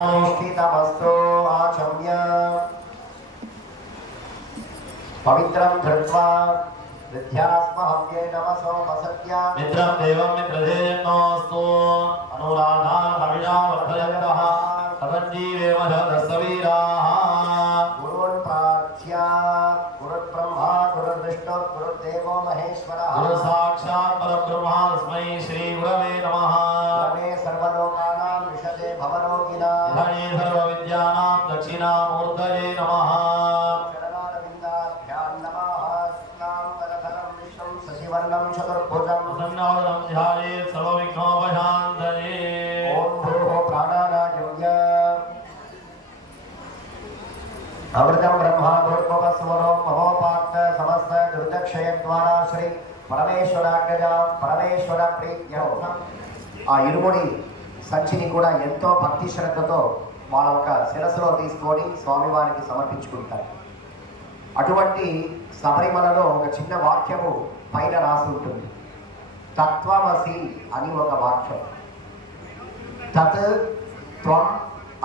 स्थितमस्तु आचम्य पवित्रं धृत्वा विद्यास्महव्ये नमसोपसत्या मित्रं देवं मित्रधेयन्नोऽस्तु अनुराधान् हविषा वर्धयन्तः तदञ्जीवेम दशवीराः गुरुन् प्रार्थ्य गुरुर्ब्रह्मा गुरुर्विष्णु गुरुर्देवो महेश्वरः गुरु साक्षात् परब्रह्म तस्मै श्री गुरवे नमः गुरवे सर्वलोकानां विशते भवरोगिणां धने सर्वविद्यानां दक्षिणामूर्तये नमः चरणारविन्दाभ्यां नमः शुक्लाम्बरधरं विष्णुं शशिवर्णं चतुर्भुजं प्रसन्नावदं ध्यायेत् सर्वविघ्नोपशान्तये ॐ भूः प्राणानायोग्य अमृतं ब्रह्मा भूर्भुवस्वरो महोपाक्त समस्त दुर्दक्षय द्वारा श्री పరమేశ్వరాజ్ఞ పరమేశ్వర ప్రీత్యర్థం ఆ ఇరుముడి సంచిని కూడా ఎంతో భక్తి శ్రద్ధతో వాళ్ళ ఒక శిరస్సులో తీసుకొని స్వామివారికి సమర్పించుకుంటారు. అటువంటి శబరిమలలో ఒక చిన్న వాక్యము పైన రాసి ఉంటుంది. తత్వమసి అని ఒక వాక్యం. తత్ త్వం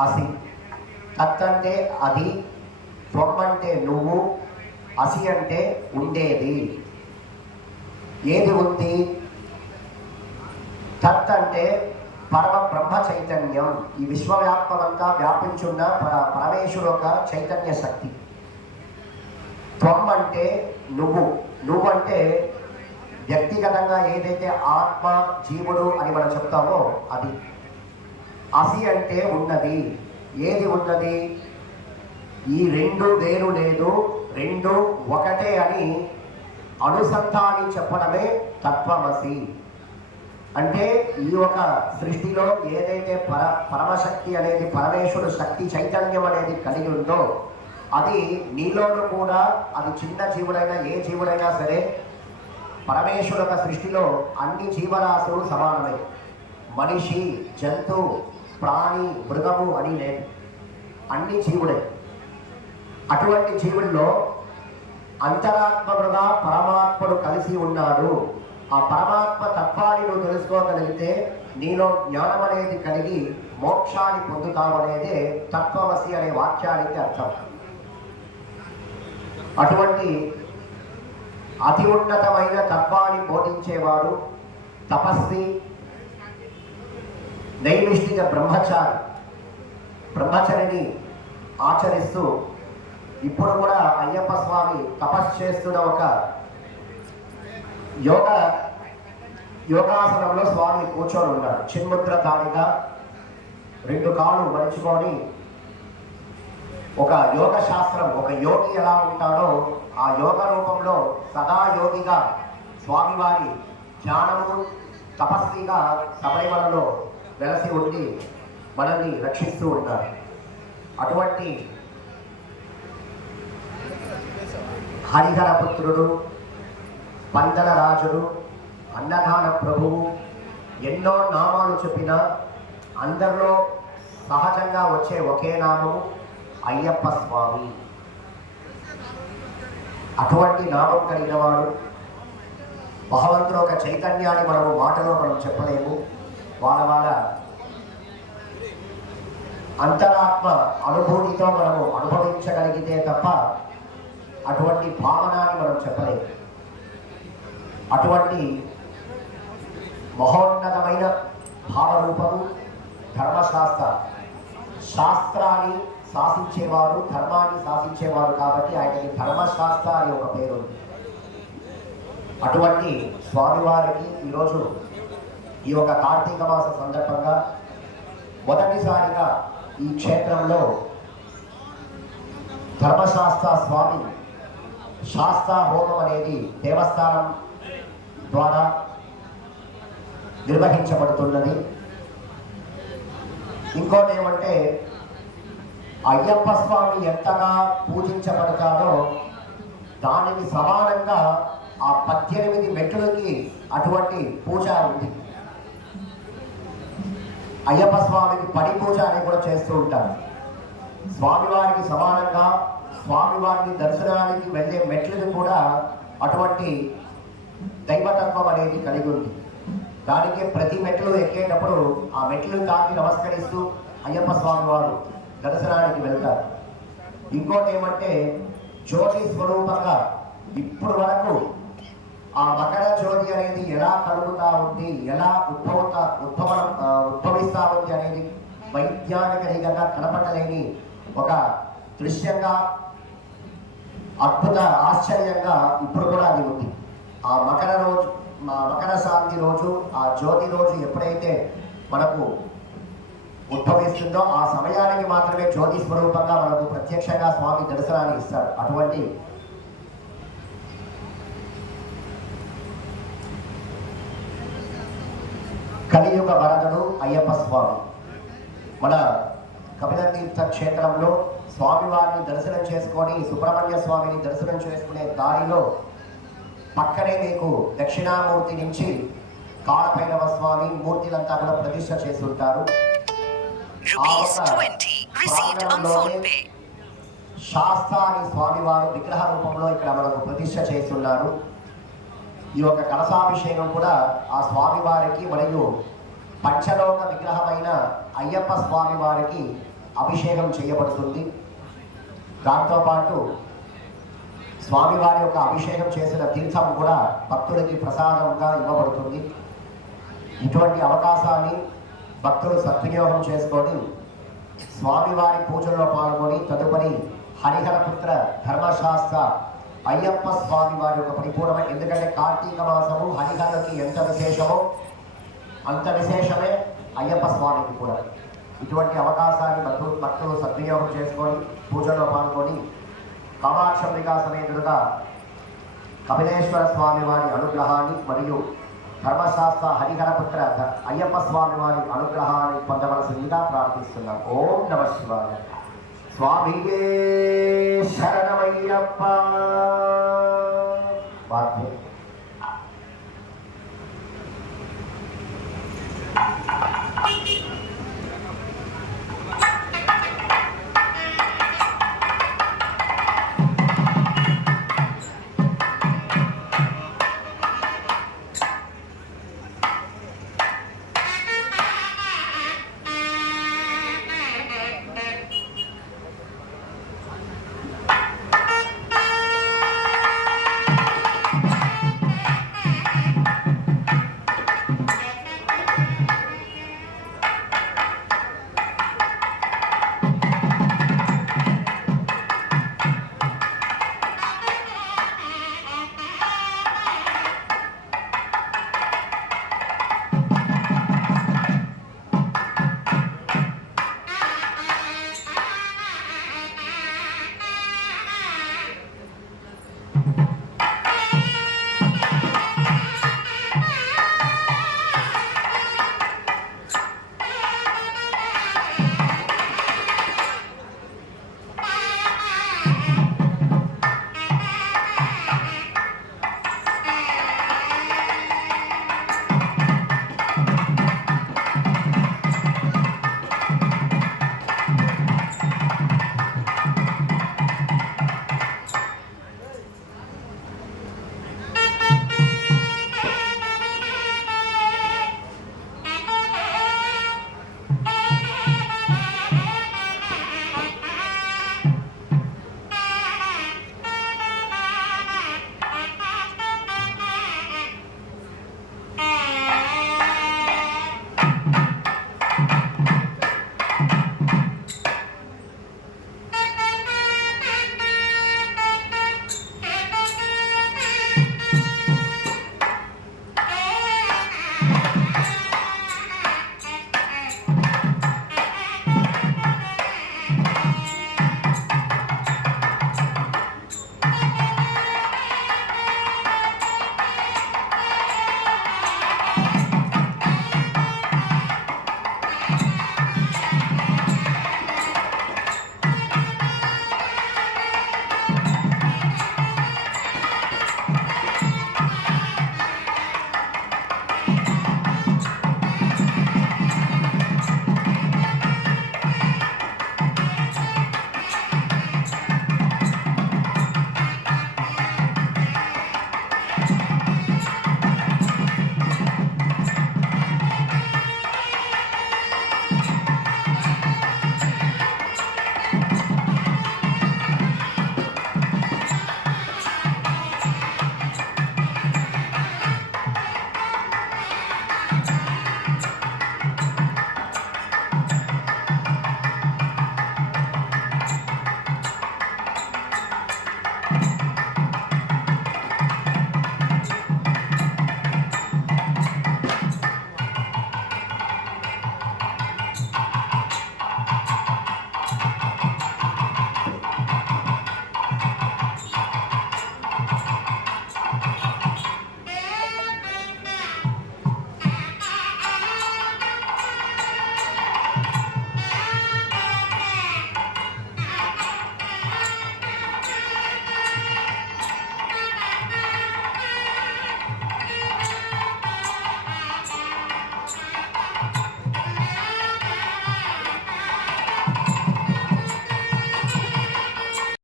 అసి. తత్ అంటే అది, త్వం అంటే నువ్వు, అసి అంటే ఉండేది. ఏది ఉంది? తత్ అంటే పరమ బ్రహ్మ చైతన్యం. ఈ విశ్వవ్యాప్తమంతా వ్యాపించున్న పరమేశ్వరు ఒక చైతన్య శక్తి. త్వం అంటే నువ్వు. నువ్వు అంటే వ్యక్తిగతంగా ఏదైతే ఆత్మ జీవుడు అని మనం చెప్తామో అది. అసి అంటే ఉన్నది. ఏది ఉన్నది? ఈ రెండు వేరు లేదు, రెండు ఒకటే అని అనుసంధాని చెప్పడమే తత్వమసి. అంటే ఈ ఒక సృష్టిలో ఏదైతే పరమశక్తి అనేది, పరమేశ్వరుడు శక్తి చైతన్యం అనేది కలిగి ఉందో అది నీలోనూ కూడా, అది చిన్న జీవుడైనా ఏ జీవుడైనా సరే, పరమేశ్వరుడు యొక్క సృష్టిలో అన్ని జీవరాశులు సమానమే. మనిషి, జంతు, ప్రాణి, మృగము అని లేదు, అన్ని జీవుడే. అటువంటి జీవుల్లో అంతరాత్మగా పరమాత్ముడు కలిసి ఉన్నాడు. ఆ పరమాత్మ తత్వాన్ని నువ్వు తెలుసుకోగలిగితే నీలో జ్ఞానం అనేది కలిగి మోక్షాన్ని పొందుతావు అనేదే తత్వమసి అనే వాక్యానికి అర్థం. అటువంటి అతి ఉన్నతమైన తత్వాన్ని బోధించేవాడు తపస్వి, నైమిష్టిక బ్రహ్మచరిని ఆచరిస్తూ ఇప్పుడు కూడా అయ్యప్ప స్వామి తపస్సు చేస్తున్న ఒక యోగాసనంలో స్వామి కూర్చొని ఉన్నాడు. చిన్ముద్రధారిగా రెండు కాళ్ళు మలుచుకొని ఒక యోగ శాస్త్రం, ఒక యోగి ఎలా ఉంటాడో ఆ యోగ రూపంలో సదా యోగిగా స్వామివారి ధ్యానము తపస్విగా శబరిమలలో వెలసి ఉండి మనల్ని రక్షిస్తూ ఉంటారు. అటువంటి హరిహర పుత్రుడు, పందల రాజుడు, అన్నదాన ప్రభువు, ఎన్నో నామాలు చెప్పిన అందరిలో సహజంగా వచ్చే ఒకే నామము అయ్యప్ప స్వామి. అటువంటి నామం కలిగిన వాడు. భగవంతుడు ఒక చైతన్యాన్ని మాటలో మనం చెప్పలేము. వాళ్ళ అంతరాత్మ అనుభూతితో మనము అనుభవించగలిగితే తప్ప అటువంటి భావనాన్ని మనం చెప్పలేము. అటువంటి మహోన్నతమైన భావరూపము ధర్మశాస్త్ర. శాస్త్రాన్ని శాసించేవారు, ధర్మాన్ని శాసించేవారు కాబట్టి ఆయనకి ధర్మశాస్త్ర అని ఒక పేరు. అటువంటి స్వామివారికి ఈరోజు ఈ యొక్క కార్తీక మాస సందర్భంగా మొదటిసారిగా ఈ క్షేత్రంలో ధర్మశాస్త్ర స్వామి శాస్త్ర హోమం అనేది దేవస్థానం ద్వారా నిర్వహించబడుతున్నది. ఇంకోటి ఏమంటే అయ్యప్ప స్వామి ఎంతగా పూజించబడతాడో దానికి సమానంగా ఆ 18 మెట్లకి అటువంటి పూజ ఉంది. అయ్యప్ప స్వామికి పడి పూజ అని కూడా చేస్తూ ఉంటారు. స్వామివారికి సమానంగా స్వామివారిని దర్శనానికి వెళ్ళే మెట్లను కూడా అటువంటి దైవతత్వం అనేది కలిగి ఉంది. దానికి ప్రతి మెట్లు ఎక్కేటప్పుడు ఆ మెట్లు తాకి నమస్కరిస్తూ అయ్యప్ప స్వామి వారు దర్శనానికి వెళ్తారు. ఇంకోటి ఏమంటే జ్యోతి స్వరూపంగా ఇప్పుడు వరకు ఆ మకర జ్యోతి అనేది ఎలా కలుగుతా ఉంది, ఎలా ఉద్భవిస్తా ఉంది అనేది వైజ్ఞానికంగా కనపడలేని ఒక దృశ్యంగా, అద్భుత ఆశ్చర్యంగా ఇప్పుడు కూడా అది ఉంది. ఆ మకర శాంతి రోజు, ఆ జ్యోతి రోజు ఎప్పుడైతే మనకు ఉద్భవిస్తుందో ఆ సమయానికి మాత్రమే జ్యోతి స్వరూపంగా మనకు ప్రత్యక్షంగా స్వామి దర్శనాన్ని ఇస్తాడు. అటువంటి కలియుగ వరదుడు అయ్యప్ప స్వామి. మన కపిలతీర్థ క్షేత్రంలో స్వామివారిని దర్శనం చేసుకొని సుబ్రహ్మణ్య స్వామిని దర్శనం చేసుకునే దారిలో పక్కనే మీకు దక్షిణామూర్తి నుంచి కాళభైరవ స్వామి మూర్తులంతా కూడా ప్రతిష్ఠ చేసి ఉంటారు. శాస్త్రాని స్వామివారు విగ్రహ రూపంలో ఇక్కడ మనకు ప్రతిష్ఠ చేస్తున్నారు. ఈ యొక్క కలశాభిషేకం కూడా ఆ స్వామివారికి మరియు పంచలోక విగ్రహమైన అయ్యప్ప స్వామి వారికి అభిషేకం చేయబడుతుంది. దాంతోపాటు స్వామివారి యొక్క అభిషేకం చేసిన తీర్థం కూడా భక్తులకి ప్రసాదంగా ఇవ్వబడుతుంది. ఇటువంటి అవకాశాన్ని భక్తులు సద్వినియోగం చేసుకొని స్వామివారి పూజల్లో పాల్గొని తదుపరి హరిహరపుత్ర ధర్మశాస్త్ర అయ్యప్ప స్వామి వారి యొక్క పరిపూర్ణమైన, ఎందుకంటే కార్తీక మాసము హరిహరులకి ఎంత విశేషమో అంత విశేషమే అయ్యప్ప స్వామికి కూడా. ఇటువంటి అవకాశాన్ని భక్తులు సద్వినియోగం చేసుకొని పూజల్లో పాల్గొని కామాక్షంబికా సమేతుడుగా కపిలేశ్వర స్వామి వారి అనుగ్రహాన్ని మరియు ధర్మశాస్త్ర హరిహరపుత్ర అయ్యప్ప స్వామి వారి అనుగ్రహాన్ని పొందవలసిందిగా ప్రార్థిస్తున్నాం. ఓం నమః శివాయ. స్వామియే శరణమయ్యప్ప.